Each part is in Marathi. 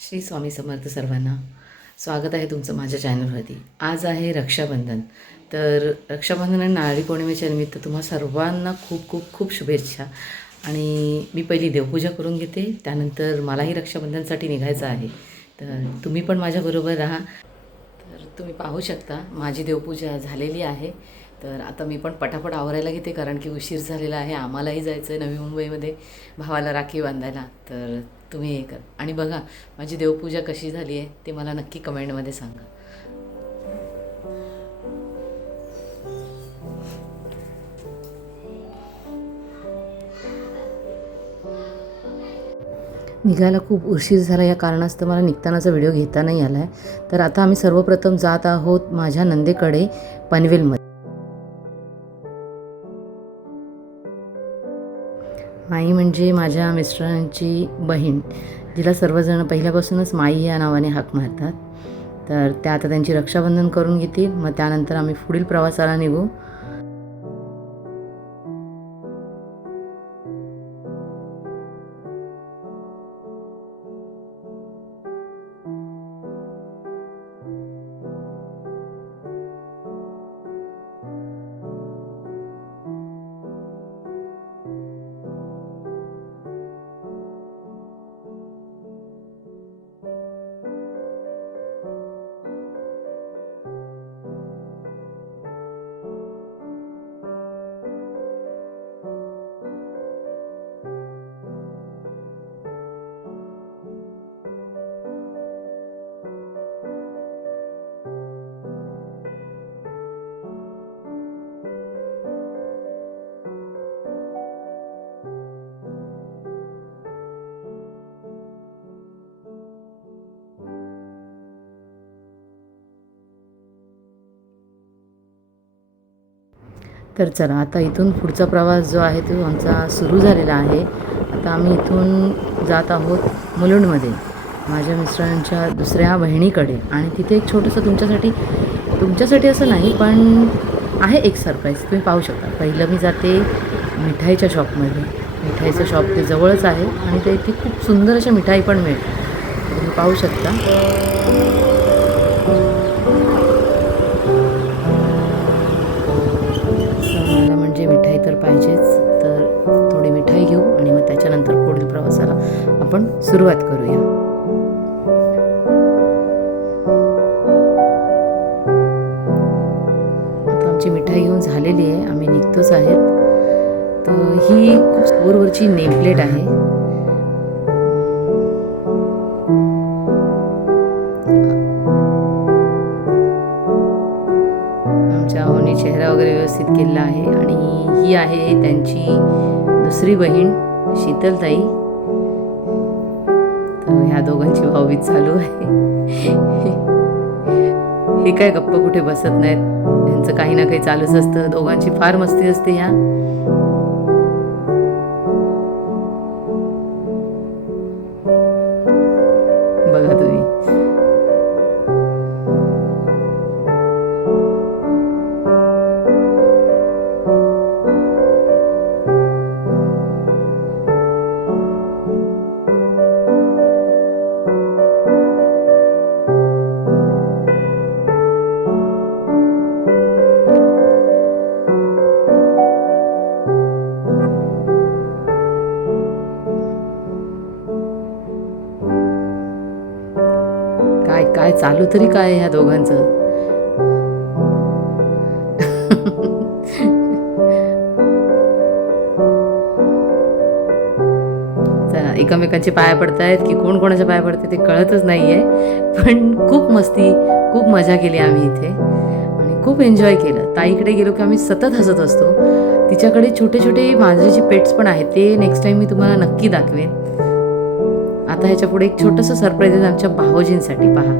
श्री स्वामी समर्थ सर्वांना. स्वागत आहे तुमचं माझ्या चॅनलवरती. आज आहे रक्षाबंधन. तर रक्षाबंधन आणि नारळी पौर्णिमेच्या निमित्त तुम्हा सर्वांना खूप खूप खूप शुभेच्छा. आणि मी पहिली देवपूजा करून घेते, त्यानंतर मलाही रक्षाबंधनसाठी निघायचं आहे. तर तुम्ही पण माझ्याबरोबर राहा. तर तुम्ही पाहू शकता माझी देवपूजा झालेली आहे. तर आता मी पण पटापट आवरायला घेते, कारण की उशीर झालेला आहे. आम्हालाही जायचं आहे नवी मुंबईमध्ये भावाला राखी बांधायला. तर तुम्ही हे कर आणि बघा माझी देवपूजा कशी झाली आहे ते मला नक्की कमेंटमध्ये सांगा. निघायला खूप उशीर झाला, या कारणास्तव मला निघतानाचा व्हिडिओ घेता नाही आला आहे. तर आता आम्ही सर्वप्रथम जात आहोत माझ्या नंदेकडे पनवेलमध्ये. माई म्हणजे माझ्या मिस्टरांची बहीण, जिला सर्वजण पहिल्यापासूनच माई या नावाने हाक मारतात. तर त्या आता त्यांची रक्षाबंधन करून घेतील, मग त्यानंतर आम्ही पुढील प्रवासाला निघू. तर चला, आता इथून पुढचा प्रवास जो आहे तो आमचा सुरू झालेला आहे. आता आम्ही इथून जात आहोत मुलुंडमध्ये माझ्या मिस्टरांच्या दुसऱ्या बहिणीकडे. आणि तिथे एक छोटंसं तुमच्यासाठी असं नाही, पण आहे एक सरप्राईज, तुम्ही पाहू शकता. पहिलं मी जाते मिठाईच्या शॉपमध्ये. मिठाईचं शॉप ते जवळच आहे आणि ते इथे खूप सुंदर अशा मिठाई पण मिळतात, तुम्ही पाहू शकता. मला म्हणजे मिठाई तर पाहिजेच, तर थोडी मिठाई घेऊ आणि मग त्याच्यानंतर पुढील प्रवासाला आपण सुरुवात करूया. आता आमची मिठाई घेऊन झालेली आहे, आम्ही निघतोच आहेत. तर ही खूप समोरवरची नेमप्लेट आहे. आमच्या भावाने चेहरा वगैरे व्यवस्थित केलेला आहे. आणि ही आहे त्यांची दुसरी बहीण शीतलताई. तर ह्या दोघांची भाऊबीज चालू आहे. हे काय गप्प कुठे बसत नाहीत, त्यांचं काही ना काही चालूच असतं. दोघांची फार मस्ती असते ह्या. बघा तुम्ही. काय काय चालू तरी काय ह्या दोघांचं. चला, एकमेकांचे पाया पडतायत की कोण कोणाच्या पाया पडते ते कळतच नाही आहे. पण खूप मस्ती, खूप मजा केली आम्ही इथे आणि खूप एन्जॉय केलं. ताईकडे गेलो की आम्ही सतत हसत असतो. तिच्याकडे छोटे छोटे मांजरीचे पेट्स पण आहेत, ते नेक्स्ट टाईम मी तुम्हाला नक्की दाखवेन. आता ह्याच्या पुढे एक छोटंसं सरप्राईज आहे आमच्या भावजींसाठी. पहा,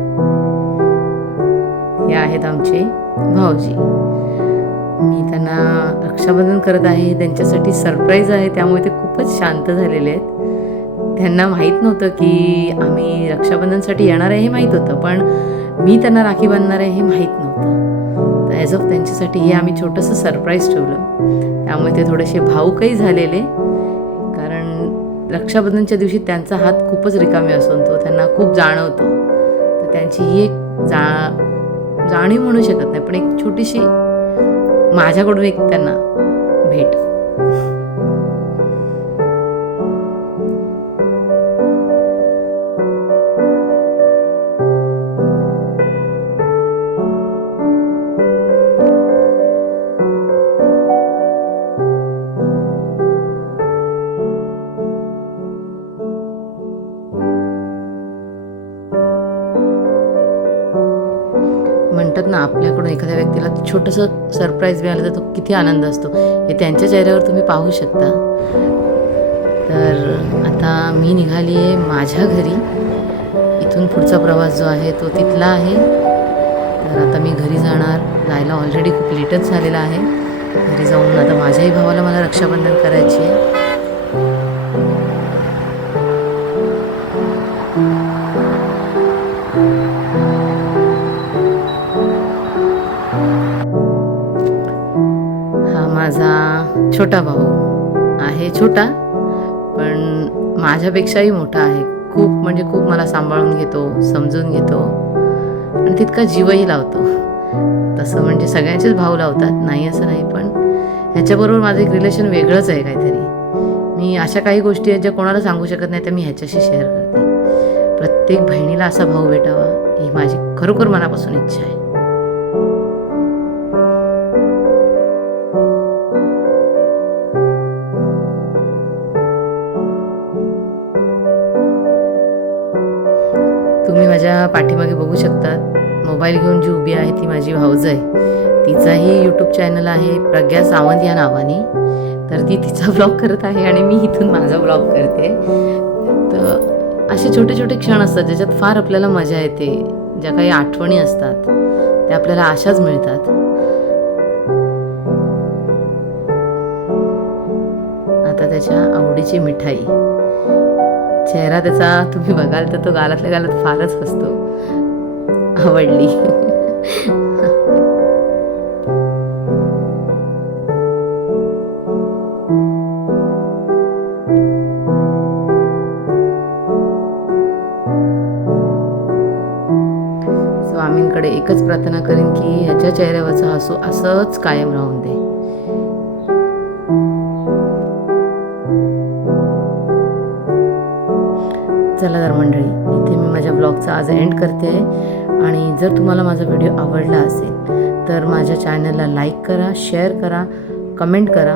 हे आहेत आमचे भाऊजी. मी त्यांना रक्षाबंधन करत आहे, त्यांच्यासाठी सरप्राईज आहे, त्यामुळे ते खूपच शांत झालेले आहेत. त्यांना माहीत नव्हतं की आम्ही रक्षाबंधनसाठी येणार आहे हे माहीत होतं, पण मी त्यांना राखी बांधणार आहे हे माहीत नव्हतं. तर ॲज ऑफ त्यांच्यासाठी हे आम्ही छोटंसं सरप्राईज ठेवलं, त्यामुळे ते थोडेसे भावूकही झालेले. कारण रक्षाबंधनच्या दिवशी त्यांचा हात खूपच रिकामी असून तो त्यांना खूप जाणवतो. तर त्यांची ही एक जाणीव म्हणू शकत नाही, पण एक छोटीशी माझ्याकडून एक त्यांना भेट. म्हणतात ना, आपल्याकडून एखाद्या व्यक्तीला छोटंसं सरप्राईज मिळालं तर तो किती आनंद असतो हे त्यांच्या चेहऱ्यावर तुम्ही पाहू शकता. तर आता मी निघाली आहे माझ्या घरी. इथून पुढचा प्रवास जो आहे तो तिथला आहे. तर आता मी घरी जायला ऑलरेडी खूप लेटच झालेला आहे. घरी जाऊन आता माझ्याही भावाला मला रक्षाबंधन करायची आहे. माझा छोटा भाऊ आहे, छोटा पण माझ्यापेक्षाही मोठा आहे. खूप म्हणजे खूप मला सांभाळून घेतो, समजून घेतो आणि तितका जीवही लावतो. तसं म्हणजे सगळ्यांचेच भाऊ लावतात, नाही असं नाही, पण ह्याच्याबरोबर माझं एक रिलेशन वेगळंच आहे काहीतरी. मी अशा काही गोष्टी आहेत ज्या कोणाला सांगू शकत नाही, तर मी ह्याच्याशी शेअर करते. प्रत्येक बहिणीला असा भाऊ भेटावा ही माझी खरोखर मनापासून इच्छा आहे. तुम्ही माझ्या पाठीमागे बघू शकतात, मोबाईल घेऊन जी उभी आहे ती माझी भाऊज आहे. तिचाही यूट्यूब चॅनल आहे प्रज्ञा सावंत या नावाने. तर ती तिचा ब्लॉग करत आहे आणि मी इथून माझा ब्लॉग करते. तर असे छोटे छोटे क्षण असतात ज्याच्यात फार आपल्याला मजा येते. ज्या काही आठवणी असतात त्या आपल्याला अशाच मिळतात. आता त्याच्या आवडीची मिठाई, चेहरा त्याचा तुम्ही बघाल तर तो गालातल्या गालात फारच हसतो. आवडली. स्वामींकडे एकच प्रार्थना करेन की ह्याच्या चेहऱ्यावरचं हसू असंच कायम राहून दे. चला तर मंडळी, इथे मी माझ्या ब्लॉगचा आज एंड करते आहे. आणि जर तुम्हाला माझा व्हिडिओ आवडला असेल तर माझ्या चॅनलला लाईक करा, शेअर करा, कमेंट करा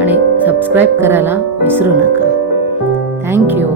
आणि सबस्क्राईब करायला विसरू नका. थँक्यू.